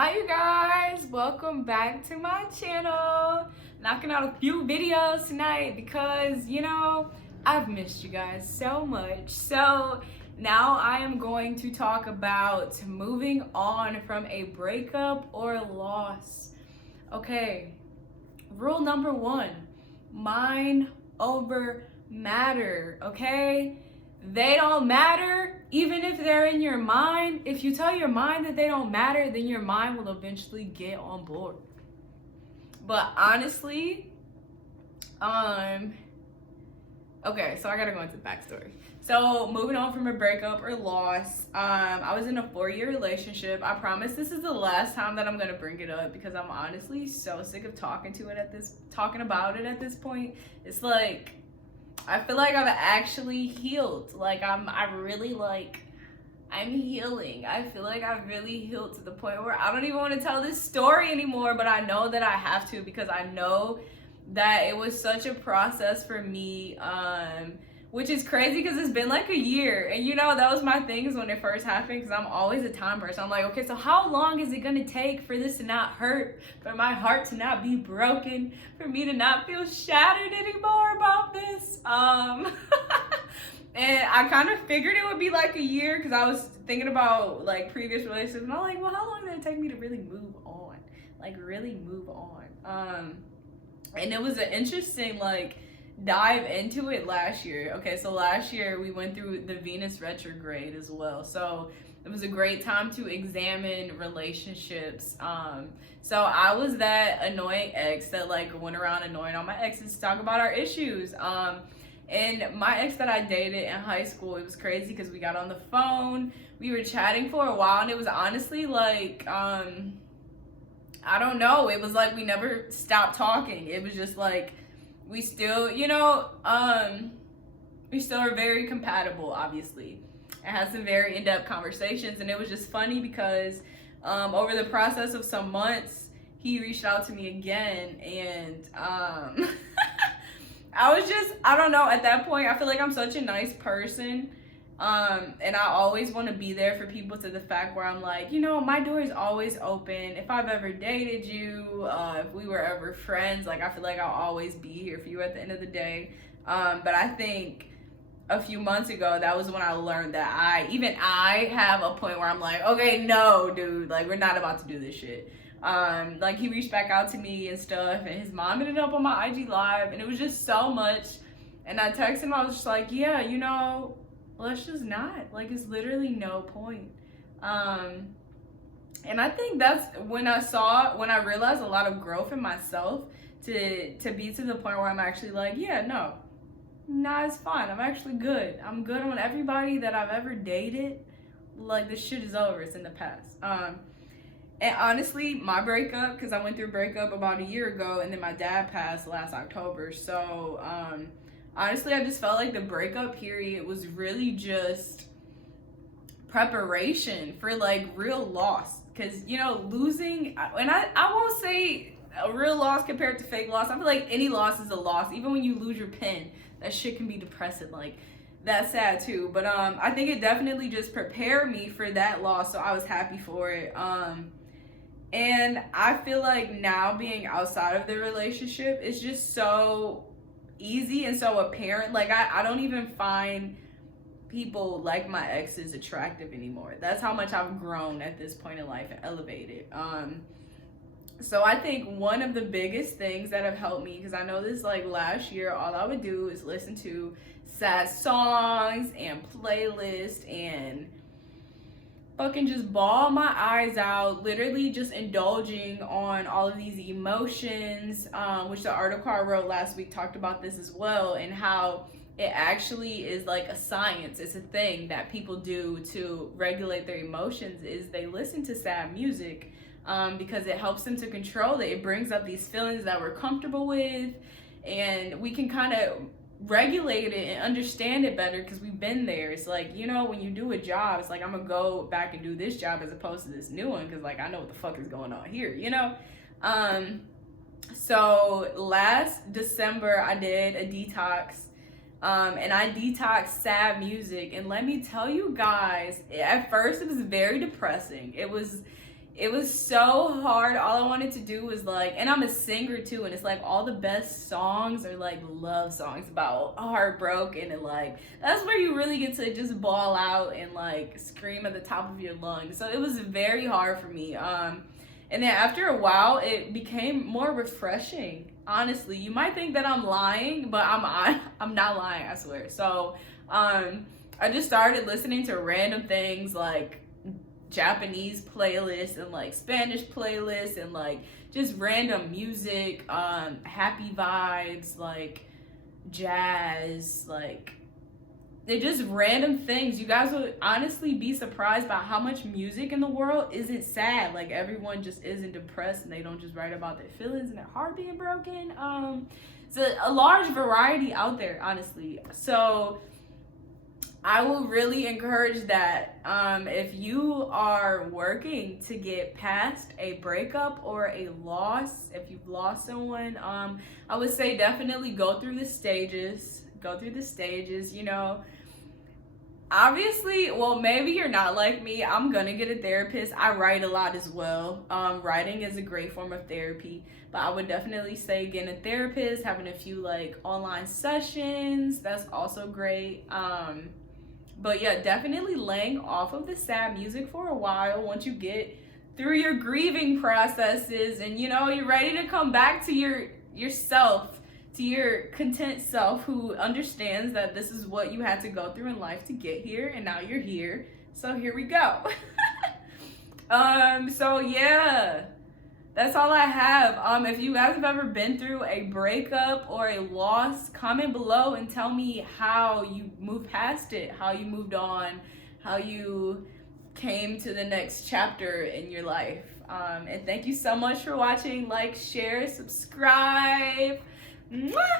Hi you guys, welcome back to my channel. Knocking out a few videos tonight because I've missed you guys so much. So now I am going to talk about moving on from a breakup or loss. Okay, rule number one, mind over matter. Okay, they don't matter even if they're in your mind. If you tell your mind that they don't matter, then your mind will eventually get on board. But honestly, okay, so I gotta go into the backstory. So moving on from a breakup or loss, I was in a 4-year relationship. I promise this is the last time that I'm gonna bring it up because I'm honestly so sick of talking about it at this point. It's like I feel like I've actually healed. Like I'm healing. I feel like I've really healed to the point where I don't even want to tell this story anymore, but I know that I have to because I know that it was such a process for me, which is crazy because it's been like a year. And that was my things when it first happened because I'm always a time person. I'm like, okay, so how long is it gonna take for this to not hurt, for my heart to not be broken, for me to not feel shattered anymore about this? And I kind of figured it would be like a year because I was thinking about like previous relationships and I'm like, well, how long did it take me to really move on? Like really move on. And it was an interesting like dive into it last year. Okay, so last year we went through the Venus retrograde as well. So it was a great time to examine relationships. So I was that annoying ex that like went around annoying all my exes to talk about our issues. And my ex that I dated in high school, it was crazy because we got on the phone, we were chatting for a while, and it was honestly like, I don't know, it was like we never stopped talking. It was just like, we still, we still are very compatible, obviously, and had some very in-depth conversations. And it was just funny because over the process of some months, he reached out to me again, and I don't know, at that point, I feel like I'm such a nice person. And I always want to be there for people to the fact where I'm like, my door is always open. If I've ever dated you, if we were ever friends, like, I feel like I'll always be here for you at the end of the day. But I think a few months ago, that was when I learned that I have a point where I'm like, okay, no, dude, like, we're not about to do this shit. Like he reached back out to me and stuff, and his mom ended up on my IG live, and it was just so much. And I texted him, I was just like, yeah, let's just not, like, it's literally no point. And I think that's when I realized a lot of growth in myself to be to the point where I'm actually like, yeah, no, nah, it's fine, I'm actually good. I'm good on everybody that I've ever dated. Like, this shit is over, it's in the past. And honestly, my breakup, because I went through a breakup about a year ago, and then my dad passed last October. So, honestly, I just felt like the breakup period was really just preparation for like real loss. Because, losing, and I won't say a real loss compared to fake loss. I feel like any loss is a loss. Even when you lose your pen, that shit can be depressing. Like, that's sad too. But I think it definitely just prepared me for that loss. So I was happy for it. And I feel like now being outside of the relationship is just so easy and so apparent. Like, I don't even find people like my exes attractive anymore. That's how much I've grown at this point in life and elevated. So I think one of the biggest things that have helped me, because I know this, like, last year, all I would do is listen to sad songs and playlists and fucking just bawl my eyes out, literally just indulging on all of these emotions, which the article I wrote last week talked about this as well, and how it actually is like a science. It's a thing that people do to regulate their emotions, is they listen to sad music because it helps them to control it. It brings up these feelings that we're comfortable with, and we can kind of regulate it and understand it better because we've been there. It's like, when you do a job, it's like, I'm gonna go back and do this job as opposed to this new one because, like, I know what the fuck is going on here, So last December I did a detox, and I detoxed sad music, and let me tell you guys, at first it was very depressing. It was it was so hard. All I wanted to do was like, and I'm a singer too, and it's like all the best songs are like love songs about heartbroken, and like that's where you really get to just bawl out and like scream at the top of your lungs. So it was very hard for me. And then after a while, it became more refreshing. Honestly, you might think that I'm lying, but I'm not lying, I swear. So I just started listening to random things like Japanese playlists and like Spanish playlists and like just random music, happy vibes, like jazz, like they're just random things. You guys would honestly be surprised by how much music in the world isn't sad. Like everyone just isn't depressed and they don't just write about their feelings and their heart being broken. It's a large variety out there, honestly. So I will really encourage that if you are working to get past a breakup or a loss, if you've lost someone, I would say definitely go through the stages. You know, obviously, well, maybe you're not like me. I'm gonna get a therapist. I write a lot as well. Writing is a great form of therapy, but I would definitely say getting a therapist, having a few like online sessions, that's also great. But yeah, definitely laying off of the sad music for a while once you get through your grieving processes and you know you're ready to come back to yourself, to your content self who understands that this is what you had to go through in life to get here, and now you're here. So here we go. So yeah, that's all I have. If you guys have ever been through a breakup or a loss, comment below and tell me how you moved past it, how you moved on, how you came to the next chapter in your life. And thank you so much for watching. Like, share, subscribe. Mwah!